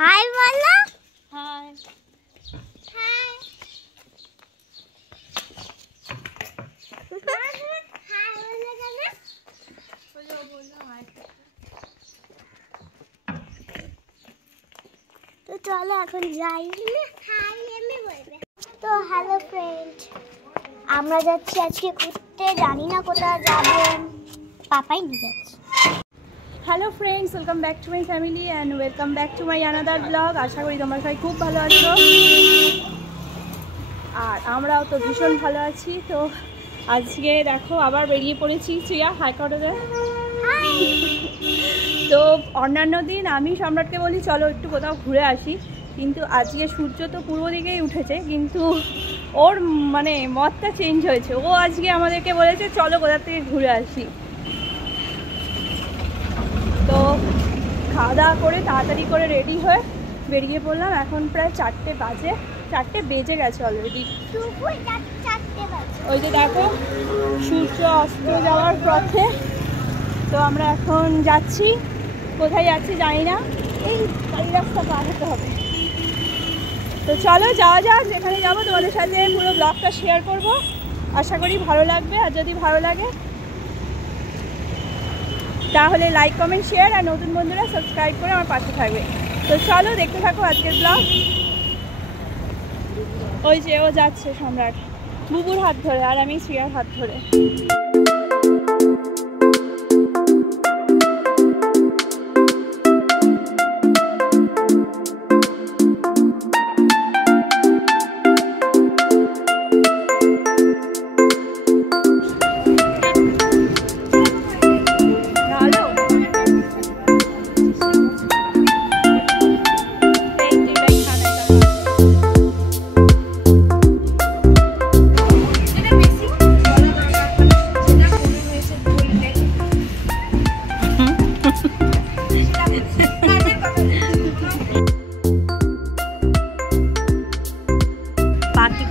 High বলো। High. High. তো চলো এখন যাই। তো হ্যালো ফ্রেন্ড, আমরা যাচ্ছি আজকে ঘুরতে, জানি না কোথায় যাবো, পাপাই নিয়ে যাচ্ছে। Hello friends, welcome back to my family and welcome back to my another blog. আশা করি তোমরা সবাই খুব ভালো আছো আর আমরাও তো ভীষণ ভালো আছি। তো আজকে দেখো আবার বেরিয়ে পড়েছি শ্রিয়া হাইকোর্টে। তো অন্যান্য দিন আমি সম্রাটকে বলি চলো একটু কোথাও ঘুরে আসি, কিন্তু আজকে সূর্য তো পূর্ব দিকেই উঠেছে, কিন্তু ওর মানে মতটা চেঞ্জ হয়েছে। ও আজকে আমাদেরকে বলেছে চলো কোথা থেকে ঘুরে আসি। তো খাওয়া দাওয়া করে তাড়াতাড়ি করে রেডি হয়ে বেরিয়ে পড়লাম। এখন প্রায় 4টে বাজে, 4টে বেজে গেছে অলরেডি। ওই যে দেখো সূর্য অস্ত যাওয়ার পথে। তো আমরা এখন যাচ্ছি, কোথায় যাচ্ছি জানি না, এই গাড়ি রাস্তা পার হতে হবে। তো চলো যাওয়া যাক, যেখানে যাবো তোমাদের সাথে পুরো ব্লগটা শেয়ার করব। আশা করি ভালো লাগবে, আর যদি ভালো লাগে তাহলে লাইক কমেন্ট শেয়ার আর নতুন বন্ধুরা সাবস্ক্রাইব করে আমার পাশে থাকবে। তো চলো দেখতে থাকো আজকের ব্লগ। ওই যে ও যাচ্ছে সম্রাট বুবুর হাত ধরে, আর আমি শ্রিয়ার হাত ধরে।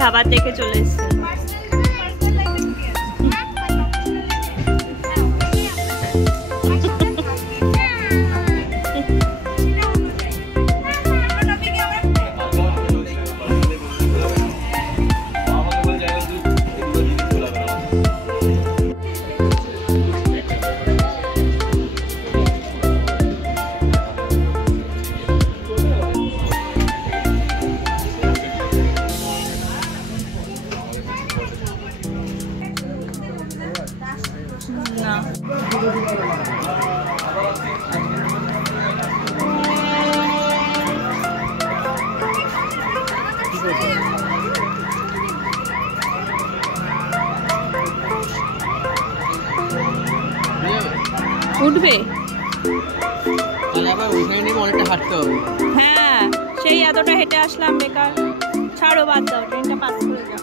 খাবার দেখে চলে এসছে। উঠবে হ্যাঁ, সেই এতটা হেঁটে আসলাম বেকার, ছাড়ো বাদ দাও, ট্রেনটা পাস করে যাও।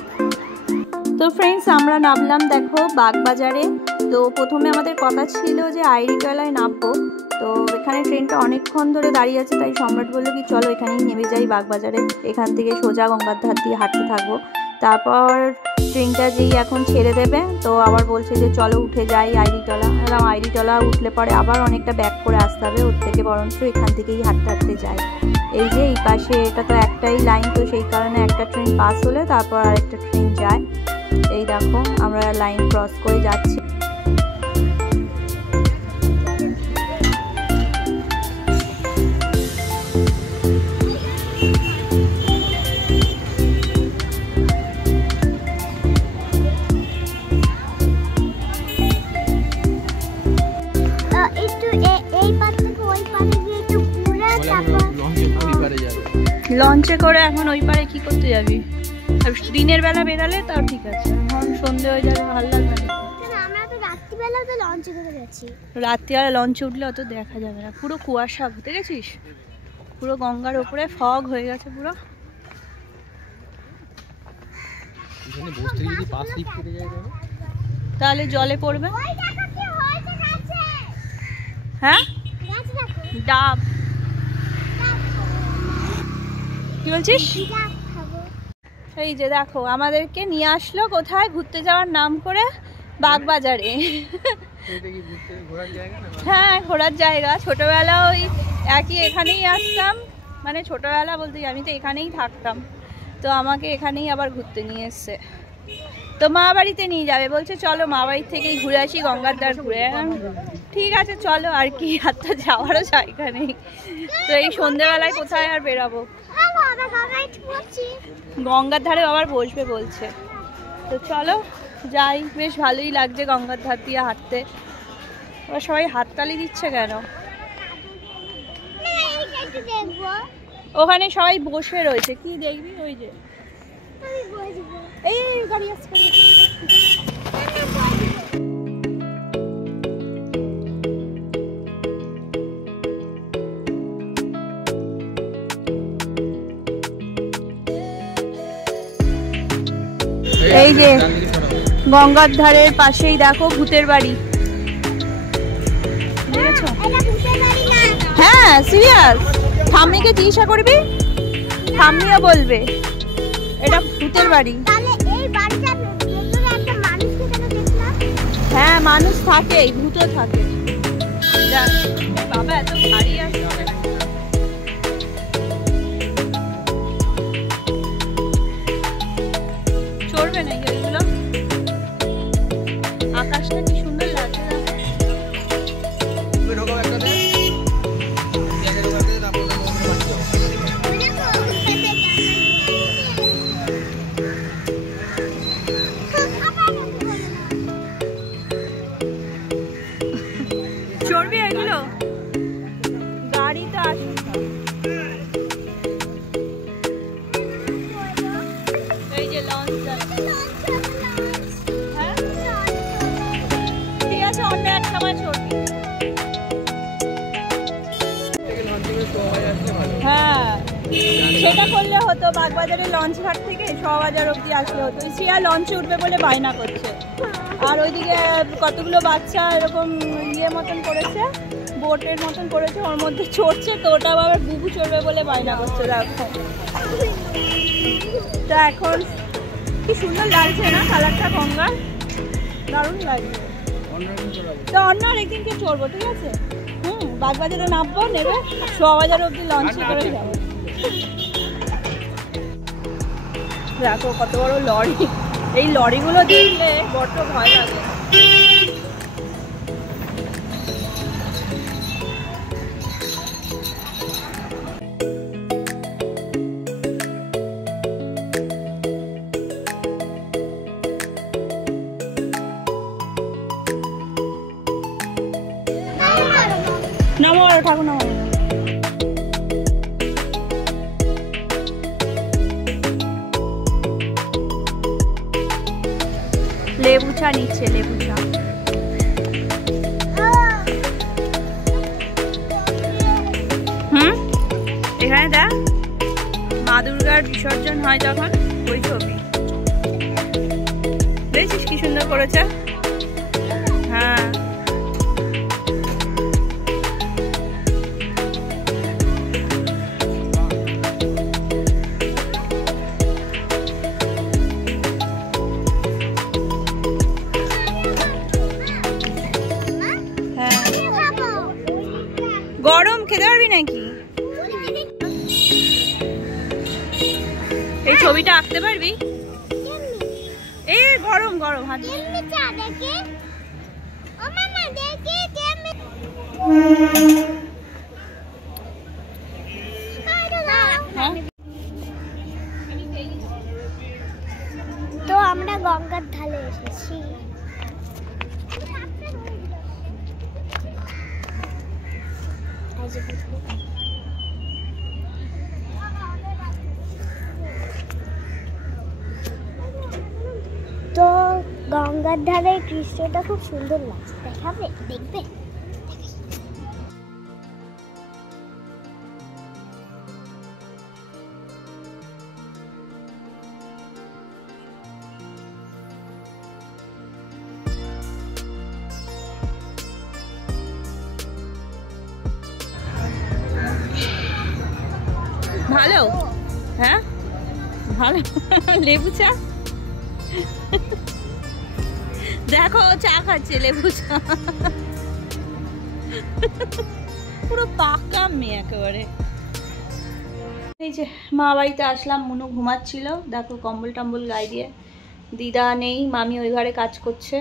তো ফ্রেন্ডস আমরা নামলাম দেখো বাগবাজারে। তো প্রথমে আমাদের কথা ছিল যে আইরিটলায় নামবো, তো এখানে ট্রেনটা অনেকক্ষণ ধরে দাঁড়িয়ে আছে, তাই সম্রাট বললো কি চলো এখানেই নেমে যাই বাগবাজারে, এখান থেকে সোজা গঙ্গার ধার দিয়ে হাঁটতে থাকবো। তারপর ট্রেনটা যেই এখন ছেড়ে দেবে, তো আবার বলছে যে চলো উঠে যাই আইরিটলা। এবং আইরিটলা উঠলে পরে আবার অনেকটা ব্যাক করে আসতে হবে, ওর থেকে বরঞ্চ এখান থেকেই হাঁটতে হাঁটতে যাই। এই যে এই পাশে এটা তো একটাই লাইন, তো সেই কারণে একটা ট্রেন পাস হলে তারপর আরেকটা ট্রেন যায়। এই দেখো আমরা লাইন ক্রস করে যাচ্ছি। লঞ্চে করে এখন ওই পারে কি করতে যাবি? দিনের বেলা বেরালে তাও ঠিক আছে, এখন সন্ধে হয়ে যাবে, ভালো লাগবে না। আমরা তো রাত্রিবেলা তো লঞ্চে করে গেছি। রাত্রিবেলা লঞ্চে উঠলে অত দেখা যাবে না, পুরো কুয়াশা। ঘুরতে গেছিস? পুরো গঙ্গার উপরে ফগ হয়ে গেছে পুরো। তাহলে জলে পড়বে। হ্যাঁ ডাব কি বলছিস? এই যে দেখো আমাদেরকে নিয়ে আসলো কোথায় ঘুরতে যাওয়ার নাম করে, বাগবাজারে। হ্যাঁ ঘোরার জায়গা, ছোটবেলা ওই একই এখানেই আসতাম, মানে ছোটবেলা বলতে আমি তো এখানেই থাকতাম, তো আমাকে এখানেই আবার ঘুরতে নিয়ে এসছে। তো মা বাড়িতে নিয়ে যাবে বলছে, চলো মা বাড়ির থেকেই ঘুরে আসি, গঙ্গার ধার ঘুরে। ঠিক আছে চলো, আর কি, আর তো যাওয়ারও জায়গা নেই। তো এই সন্ধ্যেবেলায় কোথায় আর বেরাবো, গঙ্গার ধারে আবার বসবে বলছে। তো চলো যাই, বেশ ভালোই লাগছে গঙ্গার ধার দিয়ে হাঁটতে। ওরা সবাই হাততালি দিচ্ছে কেন? ওখানে সবাই বসে রয়েছে, কি দেখবি? ওই যে এই গাড়ি আসছে। এই যে গঙ্গার ধারের পাশেই দেখো ভূতের বাড়ি, দেখেছো? হ্যাঁ সিরিয়াস, ঠাম্মিকে জিজ্ঞাসা করবি, ঠাম্মিও বলবে এটা ভূতের বাড়ি। হ্যাঁ মানুষ থাকে, ভূতও থাকে। বাবা এত ভারী আসছে, চড়বে নাকি ওইগুলো? আকাশটা কি সুন্দর লাগছে না? চড়বি এগুলো? গাড়ি তো আসুক। এই যে লঞ্চ যাচ্ছে। হ্যাঁ ঠিক আছে, অন্য এক সময় চড়বি। হ্যাঁ সেটা করলে হতো, বাগবাজারের লঞ্চ ঘাট থেকে শোভাবাজার অব্দি আসলে হতো। শ্রেয়া লঞ্চে উঠবে বলে বায়না করছে, আর ওইদিকে কতগুলো বাচ্চা এরকম ইয়ে মতন করেছে, বোটের মতন করেছে, ওর মধ্যে চড়ছে, তো ওটা আবার বুবু চড়বে বলে বায়না করছে। দেখো তো এখন কি সুন্দর লাগছে না কালারটা গঙ্গার, দারুণ লাগছে। তো অন্য আরেকদিনকে চড়বো, ঠিক আছে? বাগবাজারে নামবো, নেবে শোভাবাজার অব্দি লঞ্চে করে যাবো। দেখো কত বড় লরি, এই লরিগুলো দেখলে বড্ড ভয় লাগে। নামো আর ঠাকুর নামো। লেবু চা নিচ্ছে, লেবু চা। এখানে দেখ মা দুর্গার বিসর্জন হয় যখন, ওই ছবি দেখছিস কি সুন্দর করেছে। হ্যাঁ গরম, খেতে পারবি নাকি? এই ছবিটা আঁকতে পারবি? এই গরম গরম হাত। তো আমরা গঙ্গার ধারে এসেছি। তো গঙ্গার ধারে দৃশ্যটা খুব সুন্দর লাগছে, দেখাবে? দেখবে? ভালো? হ্যাঁ ভালো। লেবু চা দেখো চা খাচ্ছে লেবু চা, পুরো পাকা মেয়ে একেবারে। এই যে মা বাড়িতে আসলাম, মুনু ঘুমাচ্ছিল, দেখো কম্বল টম্বল গায়ে দিয়ে। দিদা নেই, মামি ওই ঘরে কাজ করছে,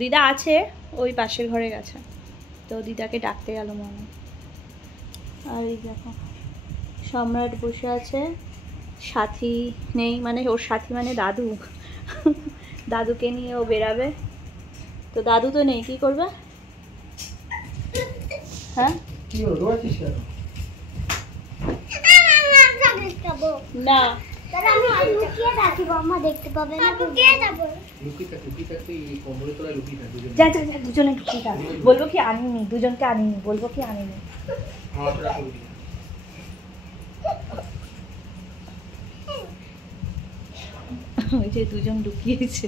দিদা আছে ওই পাশের ঘরে গেছে, তো দিদাকে ডাকতে গেল মামি। আর এই দেখো সম্রাট বসে আছে, সাথী নেই, মানে ওর সাথী মানে দাদু, দাদুকে নিয়ে ও বেরাবে, তো দাদু তো নেই, কি করবে? হ্যাঁ না দেখতে পাবে না, যা যা যা, দুজনে ঢুকিয়ে থাক, বলবো কি আনিনি, দুজনকে আনিনি, বলবো কি আনিনি। ওই যে দুজন ঢুকিয়েছে।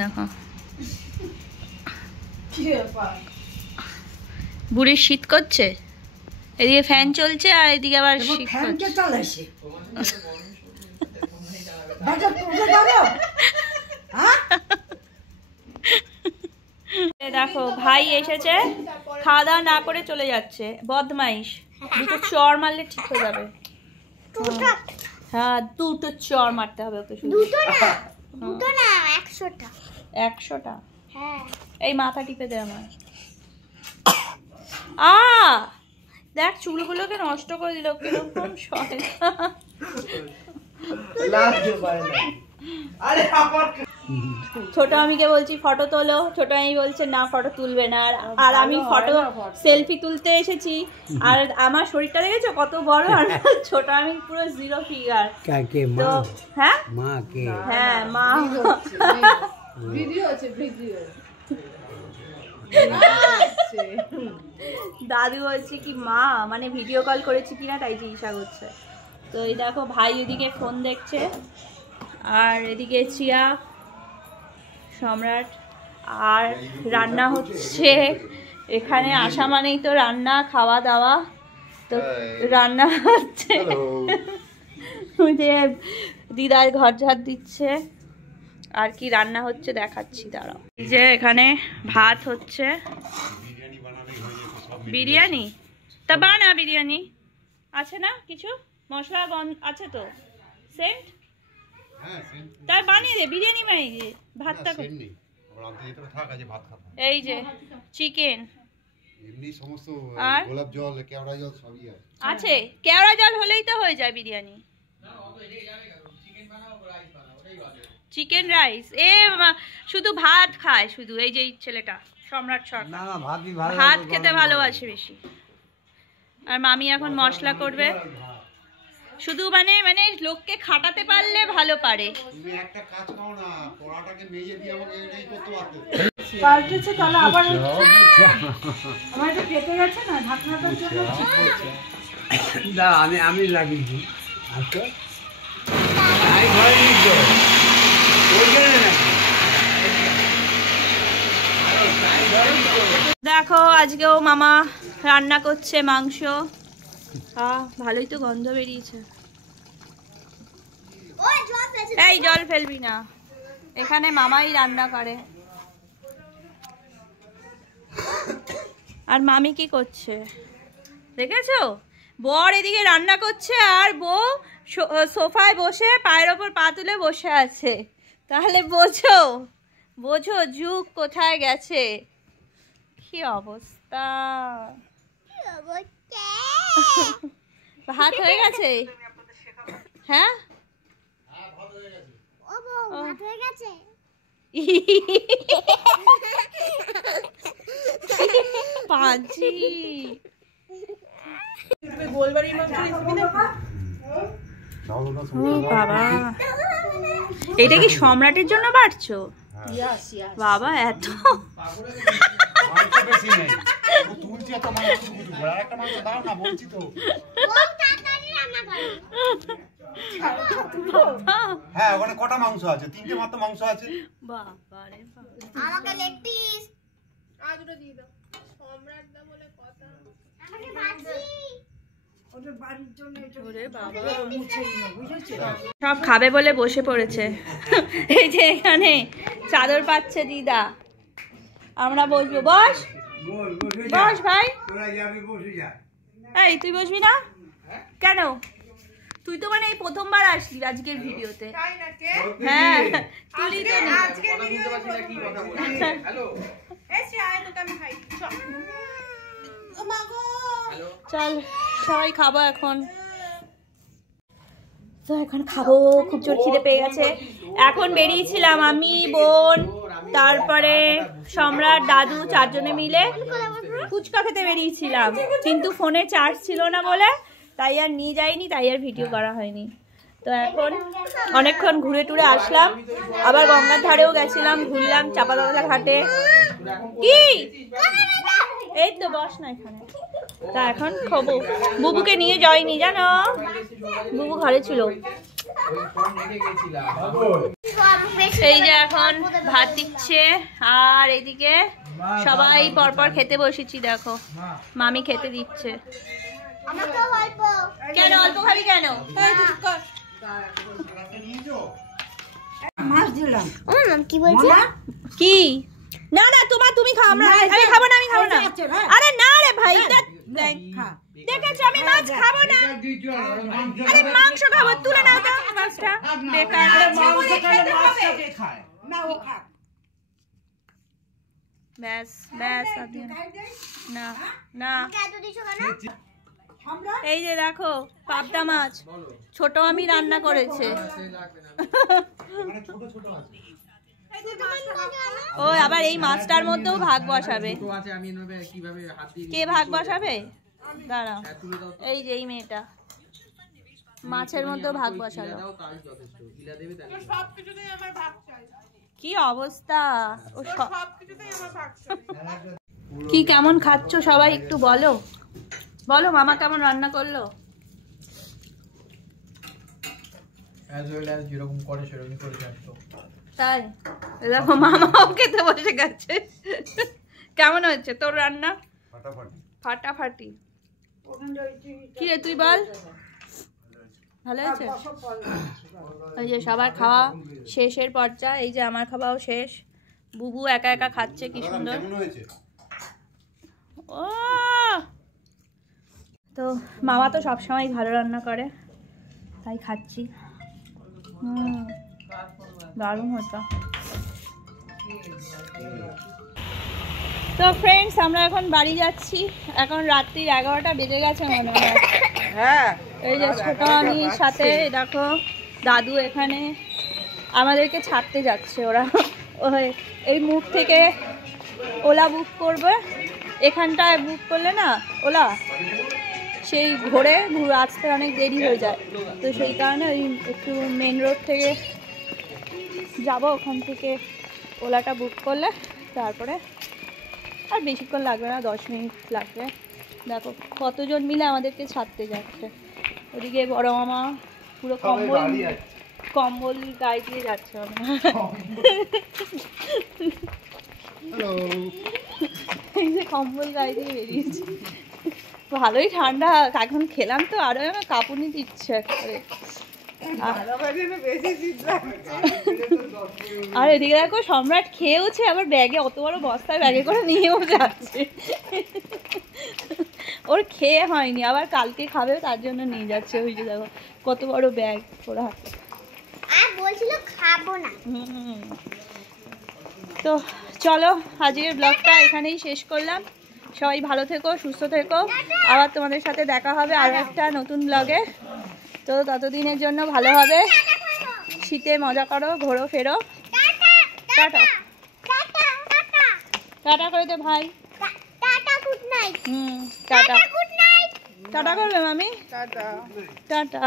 দেখো বুড়ির শীত করছে, এদিকে ফ্যান চলছে আর এদিকে আবার শীত করছে। দেখো ভাই এসেছে, খাওয়া দাওয়া না করে চলে যাচ্ছে, বদমাইশ, দুটো চর মারলে ঠিক হয়ে যাবে। হ্যাঁ দুটো চর মারতে হবে ওকে, শুধু দুটো না 100টা। 100টা? হ্যাঁ। এই মাথা টিপে দে আমার। দেখ চুলগুলোকে নষ্ট করে দিল, কিরকম ছোট আমিকে বলছি ফটো তোলো, ছোট আমি বলছে না ফটো তুলবে না, আর আমি ফটো সেলফি তুলতে এসেছি, আর আমার শরীরটা দেখেছো কত বড়, আর ছোট আমি পুরো জিরো ফিগার। তো হ্যাঁ হ্যাঁ মা ভিডিও আছে, ভিডিও দাদু বলছে কি মা মানে ভিডিও কল করেছি কিনা তাই জিজ্ঞাসা করছে। তো এই দেখো ভাই এদিকে ফোন দেখছে, আর এদিকে চিয়া, সম্রাট, আর রান্না হচ্ছে এখানে আসা মানেই তো রান্না খাওয়া দাওয়া, তো রান্না হচ্ছে, যে দিদার ঘর ঝাড় দিচ্ছে, আর কি রান্না হচ্ছে দেখাচ্ছি দাঁড়াও। এই যে এখানে ভাত হচ্ছে, বিরিয়ানি, তা বানা বিরিয়ানি আছে না কিছু মশলা আছে তো, সেন্ট তাই বানিয়ে দে, বিরিয়ানি বানিয়ে দে, ভাতটা এই যে চিকেন আর গোলাপ জল, কেওড়া জল সবই আছে, কেওড়া জল হলেই তো হয়ে যায় বিরিয়ানি। চিকেন রাইস, এ শুধু ভাত খায় শুধু, এই যে ছেলেটা সম্রাট সরকার ভাত খেতে ভালোবাসে বেশি, আর মামি এখন মশলা করবে, শুধু মানে মানে লোককে খাটাতে পারলে ভালো পারে। একটা কাজ করো না, পোড়াটাকে মেজে দিয়ে আমাকে এই করতে পারতে পারতেছে, তাহলে আবার আমার তো কেটে গেছে না ঢাকনাটার জন্য, না আমি লাগিয়েছি। আচ্ছা আই ঘরে নিছো দেখো আজকেও মামা রান্না করছে মাংস, ভালোই তো গন্ধ বেরিয়েছে। এই জল ফেলবি না, এখানে মামাই রান্না করে। আর মামি কি করছে দেখেছো, বর এদিকে রান্না করছে আর বউ সোফায় বসে পায়ের ওপর পা তুলে বসে আছে, তাহলে বোঝো বোঝো যুগ কোথায় গেছে, কি অবস্থা। ভাত হয়ে গেছে? হ্যাঁ পাঁচি বাবা, এটা কি সম্রাটের জন্য বাড়ছো বাবা? এত হ্যাঁ ওখানে কটা মাংস আছে? 3টে মাত্র মাংস আছে। বাবা রে বাবা, আমাকে লেগ পিস আর দুটো দিয়ে দাও, সম্রাট দা বলে কথা, আমাকে ভাজি সব খাবে বলে বসে পড়েছে। এই যে এখানে চাদর পাচ্ছে দিদা, আমরা বসবো। বস বস ভাই। এই তুই বসবি না কেন? তুই তো মানে এই প্রথমবার আসলি আজকের ভিডিওতে। হ্যাঁ তুই তো চল সবাই খাবো এখন। তো এখন খাবো, খুব জোর খিদে পেয়ে গেছে। এখন বেরিয়েছিলাম আমি, বোন, তারপরে সম্রাট, দাদু, চারজনে মিলে ফুচকা খেতে বেরিয়েছিলাম, কিন্তু ফোনে চার্জ ছিল না বলে তাই আর নিয়ে যাইনি, তাই আর ভিডিও করা হয়নি। তো এখন অনেকক্ষণ ঘুরে টুরে আসলাম, আবার গঙ্গার ধারেও গেছিলাম, ঘুরলাম চাপাতলা ঘাটে। কি এই তো বস না এখানে। তা এখন খাবো। বুবুকে নিয়ে যাইনি জানো, বুবু ঘরে ছিল। এই যে এখন ভাত দিচ্ছে, আর এইদিকে সবাই পরপর খেতে বসেছি। দেখো মামি খেতে দিচ্ছে। কেন অল্প খাবি কেন? মাছ দিলাম। কি বলছি? কি না না তোমার, তুমি খাও। আমি খাবো না, আমি খাবো না। আরে না রে ভাই, দেখেছো আমি মাছ খাবো না। আরে মাংস খাবো, তুলে নাও তো মাছটা। বেকার ব্যাস ব্যাস না না। এই যে দেখো পাবদা মাছ, ছোট আমি রান্না করেছে। ও আবার এই মাছটার মধ্যেও ভাগ বসাবে। কে ভাগ বসাবে? দাঁড়াও, এই যে এই মেয়েটা মাছের মধ্যেও ভাগ বসালো। কি অবস্থা! কি কেমন খাচ্ছ সবাই একটু বলো, বলো মামা কেমন রান্না করলো? তাই দেখো মামাও খেতে বসে গেছে। কেমন হচ্ছে তোর রান্না? ফাটাফাটি। কি রে তুই বল, ভালো হয়েছে? ওই যে সবার খাওয়া শেষের পর্যায়ে, এই যে আমার খাওয়াও শেষ। বুবু একা একা খাচ্ছে কি সুন্দর। ও তো মামা তো সবসময় ভালো রান্না করে, তাই খাচ্ছি। দারুণ হতো। তো ফ্রেন্ডস আমরা এখন বাড়ি যাচ্ছি, এখন রাত্রি 11টা বেজে গেছে মনে হয়। হ্যাঁ এই যে ছোট আমির সাথে দেখো দাদু এখানে আমাদেরকে ছাড়তে যাচ্ছে। ওরা এই মুখ থেকে ওলা বুক করবে, এখানটায় বুক করলে না ওলা সেই ঘুরে আসতে অনেক দেরি হয়ে যায়, তো সেই কারণে ওই একটু মেন রোড থেকে যাব, ওখান থেকে ওলাটা বুক করলে তারপরে আর বেশিক্ষণ লাগবে না, 10 মিনিট লাগবে। দেখো কতজন মিলে আমাদেরকে ছাড়তে যাচ্ছে। ওদিকে বড় মামা পুরো কম্বল গায়ে দিয়ে যাচ্ছে। এই যে কম্বল গায়ে দিয়ে বেরিয়েছে। ভালোই ঠান্ডা, এখন খেলাম তো আরো কাঁপুনি দিচ্ছে একবারে। আর এদিকে দেখো সম্রাট খেয়েওছে, আবার ব্যাগে অত বড় বস্তায় ব্যাগে করে নিয়েও যাচ্ছে। ওর খেয়ে হয়নি, আবার কালকে খাবে তার জন্য নিয়ে যাচ্ছে। ওই যে দেখো কত বড় ব্যাগ ওরা হাতে। আর বলছিল খাবো না। তো চলো আজকের ব্লগটা এখানেই শেষ করলাম। সবাই ভালো থেকো, সুস্থ থেকো, আবার তোমাদের সাথে দেখা হবে আরো একটা নতুন ব্লগে। তো ততদিনের জন্য ভালো হবে, শীতে মজা করো, ঘোরো ফেরো। টাটা টাটা করে দে ভাই। Tata good night. Tata good night. Tata করবে মামি। Tata tata.